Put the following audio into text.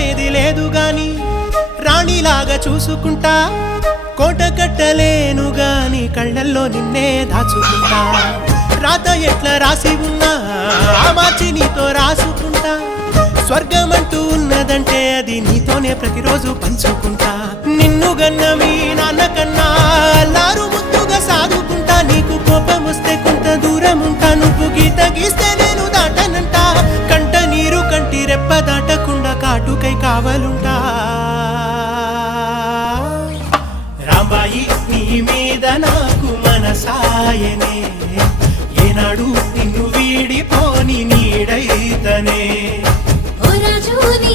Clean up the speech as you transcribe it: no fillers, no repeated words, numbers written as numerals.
నమ్మేది లేదు గాని రాణిలాగా చూసుకుంటా కోట కట్టలేను గాని కళ్ళల్లో నిన్నే దాచుకుంటా రాత ఎట్లా రాసి ఉన్నా మార్చి నీతో రాసుకుంటా స్వర్గమంటూ ఉన్నదంటే అది నీతోనే ప్రతిరోజు పంచుకుంటా నిన్ను గన్న మీ నాన్న కన్నా లారు ముద్దుగా సాదుకుంటా నీకు కోపం వస్తే కొంత దూరం ఉంటా నువ్వు గీత గీస్తే నేను దాటనంట కంట నీరు కంటి రెప్ప దాటకుండా కాటుకై కావలుంటా రాంబాయి నీ మీద నాకు మనసాయనే ఏనాడు నిన్ను వీడిపోని నీడైతనే ఓ రాజు నీ